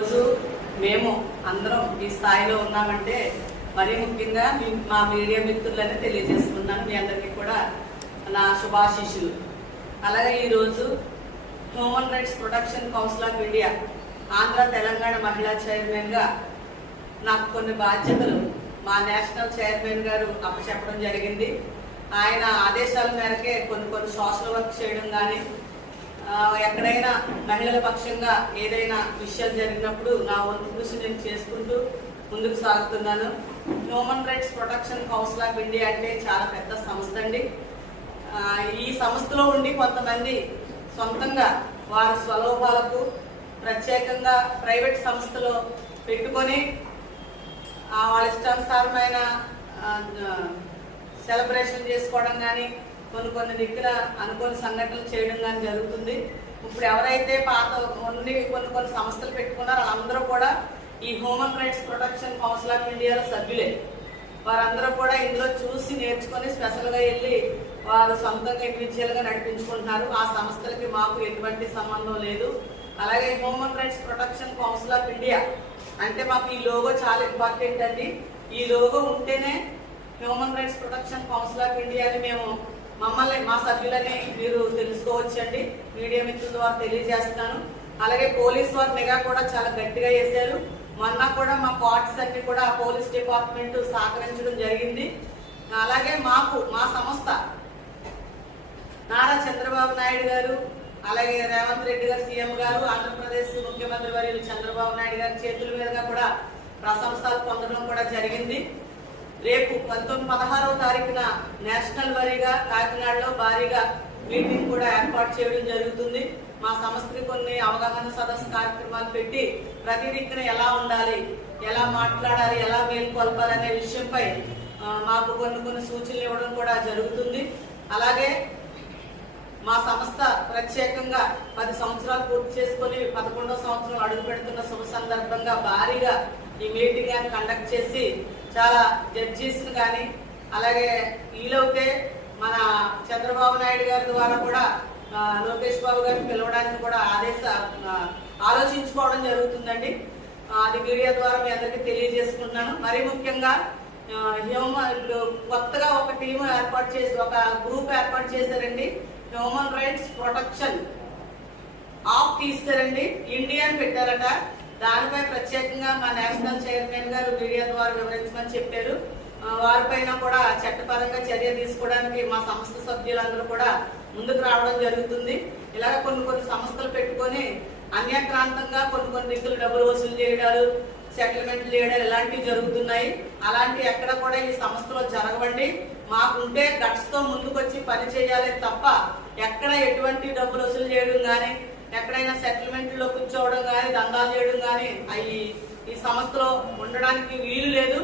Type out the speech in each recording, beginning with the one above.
రోజు మేము అందరం ఈ స్థాయిలో ఉన్నామంటే మరీ ముఖ్యంగా మా మీడియా మిత్రులని తెలియజేసుకున్నాను. మీ అందరికీ కూడా నా శుభాశీస్సులు. అలాగే ఈరోజు human rights protection council of India Andhra Telangana మహిళా చైర్మన్గా నాకు కొన్ని బాధ్యతలు మా నేషనల్ చైర్మన్ గారు అప్పచెప్పడం జరిగింది. ఆయన ఆదేశాల మేరకే కొన్ని సోషల్ వర్క్ చేయడం కానీ, ఎక్కడైనా మహిళల పక్షంగా ఏదైనా విషయాలు జరిగినప్పుడు నా వంతు కృషి నేను చేసుకుంటూ ముందుకు సాగుతున్నాను. Human rights protection council of India అంటే చాలా పెద్ద సంస్థ అండి. ఈ సంస్థలో ఉండి కొంతమంది సొంతంగా వారి స్వలోపాలకు ప్రత్యేకంగా ప్రైవేట్ సంస్థలో పెట్టుకొని వాళ్ళ ఇష్టానుసారమైన సెలబ్రేషన్ చేసుకోవడం కానీ, కొన్ని దిక్కున అనుకోని సంఘటనలు చేయడం కానీ జరుగుతుంది. ఇప్పుడు ఎవరైతే పాత కొన్ని సంస్థలు పెట్టుకున్నారో వాళ్ళందరూ కూడా ఈ human rights protection council of ఇండియాలో సభ్యులే. వారందరూ కూడా ఇందులో చూసి నేర్చుకొని స్పెషల్గా వెళ్ళి వారు సొంతంగా ఇండివిజువల్గా నడిపించుకుంటున్నారు. ఆ సంస్థలకి మాకు ఎటువంటి సంబంధం లేదు. అలాగే human rights protection council of India అంటే మాకు ఈ లోగో చాలా ఇంపార్టెంట్ అండి. ఈ లోగో ఉంటేనే human rights protection council of India అని మేము మమ్మల్ని మా సభ్యులని మీరు తెలుసుకోవచ్చండి. మీడియా మిత్రుల ద్వారా తెలియజేస్తున్నాను. అలాగే పోలీస్ వారి నిఘా కూడా చాలా గట్టిగా వేశారు. మొన్న కూడా మా కార్డ్స్ అన్ని కూడా పోలీస్ డిపార్ట్మెంట్ సహకరించడం జరిగింది. అలాగే మా సంస్థ నారా చంద్రబాబు నాయుడు గారు, అలాగే రేవంత్ రెడ్డి గారు సీఎం గారు, ఆంధ్రప్రదేశ్ ముఖ్యమంత్రి వర్యులు చంద్రబాబు నాయుడు గారి చేతుల మీదుగా కూడా ప్రశంసలు పొందడం కూడా జరిగింది. రేపు 16వ తారీఖున నేషనల్ వారీగా కాకినాడలో భారీగా మీటింగ్ కూడా ఏర్పాటు చేయడం జరుగుతుంది. మా సంస్థకి కొన్ని అవగాహన సదస్సు కార్యక్రమాలు పెట్టి ప్రతి దిక్కున ఎలా ఉండాలి, ఎలా మాట్లాడాలి, ఎలా మేల్కొల్పాలి అనే విషయంపై మాకు కొన్ని సూచనలు ఇవ్వడం కూడా జరుగుతుంది. అలాగే మా సంస్థ ప్రత్యేకంగా 10 సంవత్సరాలు పూర్తి చేసుకొని 11వ సంవత్సరం అడుగు పెడుతున్న శుభ సందర్భంగా భారీగా ఈ మీటింగ్ కండక్ట్ చేసి చాలా జడ్జీస్ని కానీ, అలాగే వీలవుతే మన చంద్రబాబు నాయుడు గారి ద్వారా కూడా లోకేష్ బాబు గారిని పిలవడానికి కూడా ఆలోచించుకోవడం జరుగుతుందండి. అది మీడియా ద్వారా మీ అందరికీ తెలియజేసుకుంటున్నాను. మరీ ముఖ్యంగా ఇప్పుడు కొత్తగా ఒక టీము ఏర్పాటు చేసి ఒక గ్రూప్ ఏర్పాటు చేశారండి. హ్యూమన్ రైట్స్ ప్రొటెక్షన్ ఆఫ్ తీస్తారండి, ఇండియా అని పెట్టారట. దానిపై ప్రత్యేకంగా మా నేషనల్ చైర్మన్ గారు మీడియా ద్వారా వివరించమని చెప్పారు. వారిపైన కూడా చట్టపరంగా చర్య తీసుకోవడానికి మా సంస్థ సభ్యులందరూ కూడా ముందుకు రావడం జరుగుతుంది. ఇలాగ కొన్ని సంస్థలు పెట్టుకొని అన్యాక్రాంతంగా కొన్ని దిక్కులు డబ్బులు వసూలు చేయడాలు, సెటిల్మెంట్లు చేయడాలు ఇలాంటివి జరుగుతున్నాయి. అలాంటివి ఎక్కడ కూడా ఈ సంస్థలో జరగవండి. మాకుంటే గట్స్ తో ముందుకొచ్చి పని చేయాలి తప్ప ఎక్కడ ఎటువంటి డబ్బులు వసూలు చేయడం కానీ, ఎక్కడైనా సెటిల్మెంట్లో కూర్చోవడం కానీ, దందాలు చేయడం కానీ అవి ఈ సంస్థలో ఉండడానికి వీలు లేదు.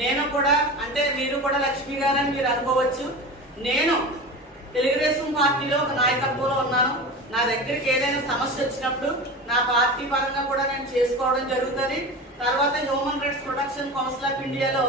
నేను కూడా అంటే మీరు కూడా లక్ష్మి గారని మీరు అనుకోవచ్చు. నేను తెలుగుదేశం పార్టీలో ఒక నాయకత్వంలో ఉన్నాను. నా దగ్గరికి ఏదైనా సమస్య వచ్చినప్పుడు నా పార్టీ పరంగా కూడా నేను చేసుకోవడం జరుగుతుంది. తర్వాత human rights protection council of ఇండియాలో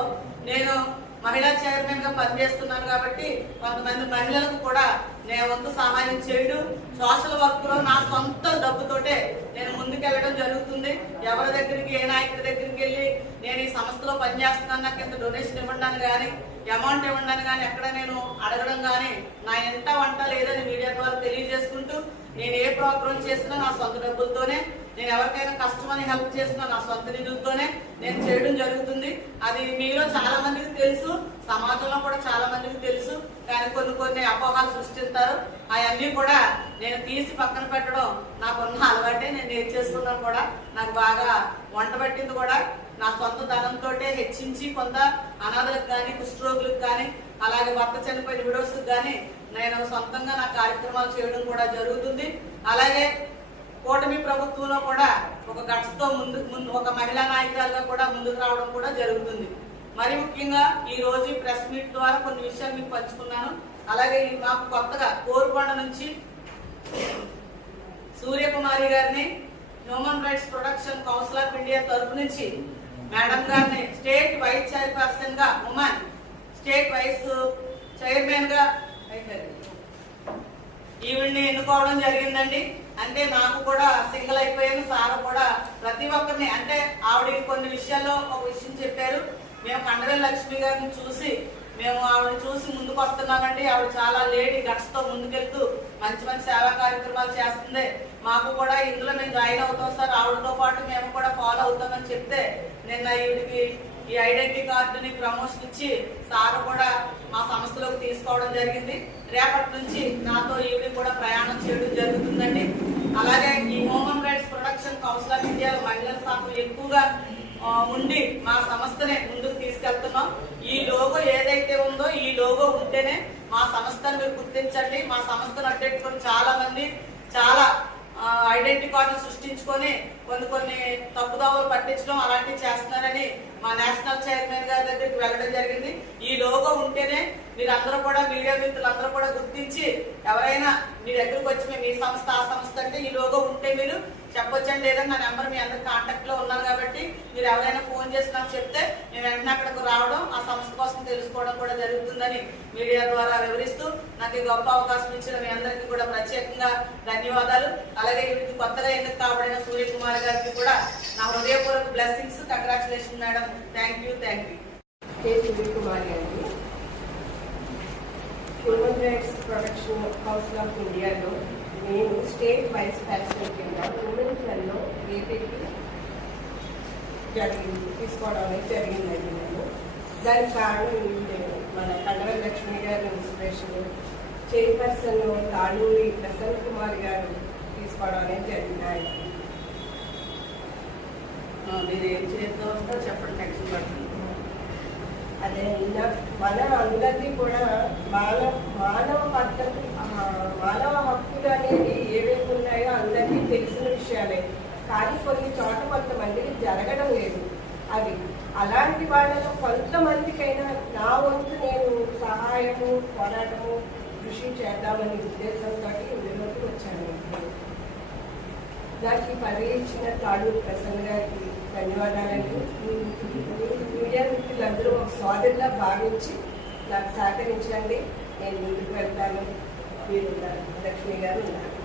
నేను మహిళా చైర్మన్ గా పనిచేస్తున్నాను కాబట్టి కొంతమంది మహిళలకు కూడా నేను వంతు సహాయం చేయడం, సోషల్ వర్క్ లో నా సొంత డబ్బుతోటే నేను ముందుకెళ్ళడం జరుగుతుంది. ఎవరి దగ్గరికి ఏ నాయకుడి దగ్గరికి వెళ్ళి నేను ఈ సంస్థలో పనిచేస్తున్నాను నాకు ఇంత డొనేషన్ ఇవ్వడానికి కానీ, అమౌంట్ ఇవ్వడానికి కానీ ఎక్కడ నేను అడగడం కానీ నా ఎంత వంట లేదని మీడియా ద్వారా తెలియజేసుకుంటూ, నేను ఏ ప్రోగ్రామ్ చేసినా నా సొంత డబ్బులతోనే, నేను ఎవరికైనా కష్టమని హెల్ప్ చేసినా నా సొంత నిధులతోనే నేను చేయడం జరుగుతుంది. అది మీలో చాలా మందికి తెలుసు, సమాజంలో కూడా చాలా మందికి తెలుసు. కానీ కొన్ని అపోహాలు సృష్టిస్తారు. అవన్నీ కూడా నేను తీసి పక్కన పెట్టడం నాకున్న అలవాటే. నేను నేర్చేసుకున్నాను కూడా. నాకు బాగా వంట పట్టింది కూడా నా సొంత ధనంతో హెచ్చించి కొంత అనాథలకు కానీ, కుష్ఠరోగులకు కానీ, అలాగే భర్త చనిపోయిన విడోస్కి కానీ నేను సొంతంగా నా కార్యక్రమాలు చేయడం కూడా జరుగుతుంది. అలాగే కూటమి ప్రభుత్వంలో కూడా ఒక గట్స్ తో ముందు ఒక మహిళా నాయకురాలుగా కూడా ముందుకు రావడం కూడా జరుగుతుంది. మరి ముఖ్యంగా ఈ రోజు ప్రెస్ మీట్ ద్వారా కొన్ని విషయాలు మీకు పంచుకున్నాను. అలాగే మాకు కొత్తగా కోరుకొండ నుంచి సూర్యకుమారి గారిని human rights protection council of India తరఫు నుంచి మేడం గారిని స్టేట్ వైస్ చైర్పర్సన్ గా, ఉమెన్ స్టేట్ వైస్ చైర్మన్ గా ఈవిడ్ని ఎన్నుకోవడం జరిగిందండి. అంటే నాకు కూడా సింగిల్ అయిపోయాను. సార్ కూడా ప్రతి ఒక్కరిని అంటే ఆవిడ కొన్ని విషయాల్లో ఒక విషయం చెప్పారు. మేము కండవేల లక్ష్మి గారిని చూసి ఆవిడని చూసి ముందుకు వస్తున్నామండి. ఆవిడ చాలా లేడీ గట్స్ తో ముందుకెళ్తూ మంచి మంచి సేవా కార్యక్రమాలు చేస్తుంది. మాకు కూడా ఇందులో మేము జాయిన్ అవుతాం సార్, ఆవిడతో పాటు మేము కూడా ఫాలో అవుతామని చెప్తే నిన్న ఈవిడికి ఈ ఐడెంటిటీ కార్డుని ప్రమోషన్ ఇచ్చి సార్ కూడా మా సంస్థలోకి తీసుకోవడం జరిగింది. రేపటి నుంచి నాతో ఈవిడ కూడా ప్రయాణం చేయడం జరుగుతుందండి. అలాగే ఈ human rights protection council of ఇండియాలో మహిళల శాతం ఎక్కువగా ఉండి మా సంస్థనే ముందుకు తీసుకెళ్తున్నాం. ఈ లోగో ఏదైతే ఉందో ఈ లోగో ఉంటేనే మా సంస్థను మీరు గుర్తించండి. మా సంస్థను అడ్డెట్టుకొని చాలా మంది చాలా ఐడెంటిటీ కార్డులు సృష్టించుకొని కొన్ని తప్పుదావులు పట్టించడం అలాంటివి చేస్తున్నారని మా నేషనల్ చైర్మన్ గారి దగ్గరికి వెళ్ళడం జరిగింది. ఈ లోగో ఉంటేనే మీరందరూ కూడా మీడియా మిత్రులందరూ కూడా గుర్తించి ఎవరైనా మీ దగ్గరకు వచ్చి మేము ఈ సంస్థ ఆ సంస్థ అంటే ఈ లోగో ఉంటే మీరు చెప్పొచ్చండి. లేదని నా నెంబర్ మీ అందరి కాంటాక్ట్ లో ఉన్నాను కాబట్టి మీరు ఎవరైనా ఫోన్ చేసి నాకు చెప్తే మేము వెంటనే అక్కడికి రావడం ఆ సంస్థ కోసం తెలుసుకోవడం కూడా జరుగుతుందని మీడియా ద్వారా వివరిస్తూ నాకు ఈ గొప్ప అవకాశం ఇచ్చిన మీ అందరికీ కూడా ప్రత్యేకంగా ధన్యవాదాలు. అలాగే వీటికి కొత్తగా ఎన్నిక కాబడిన సూర్యకుమార్ గారికి కూడా నా హృదయపూర్వక blessings. Congratulation madam. Thank you. K Suryakumar గారిని human rights protection council of ఇండియాలో నేను స్టేట్ వైస్ ప్రెసిడెంట్ కింద ఉమెన్స్ సెల్లో ఏపీకి తీసుకోవడం అనేది జరిగిందండి. నేను దానికి కారణం మన కండవేల లక్ష్మి గారి ఇన్స్పిరేషన్, చైర్పర్సన్ తాళూరి ప్రసన్న కుమార్ గారు తీసుకోవడం అనేది జరిగింది. మీరు ఏం చేద్దాం చెప్పండి. టెన్షన్ పడుతుంది. అదే మన అందరికీ కూడా మానవ పద్ధతి మానవ హక్కులు అనేవి ఏవేవి ఉన్నాయో అందరికీ తెలిసిన విషయాలే. కానీ కొన్ని చోట కొంతమందికి జరగడం లేదు. అది అలాంటి వాళ్ళలో కొంతమందికైనా నా వంతు నేను సహాయము పోరాటము కృషి చేద్దామనే ఉద్దేశంతో ఇందులోకి వచ్చాను. నాకు పరిచయించిన తాళూరు ప్రసన్న గారికి ధన్యవాదాలండి. మీడియా మిత్రులందరూ ఒక సోదరులా భావించి నాకు సహకరించండి. నేను ముందుకు వెళ్తాను. మీరు లక్ష్మి గారు ఉన్నారు.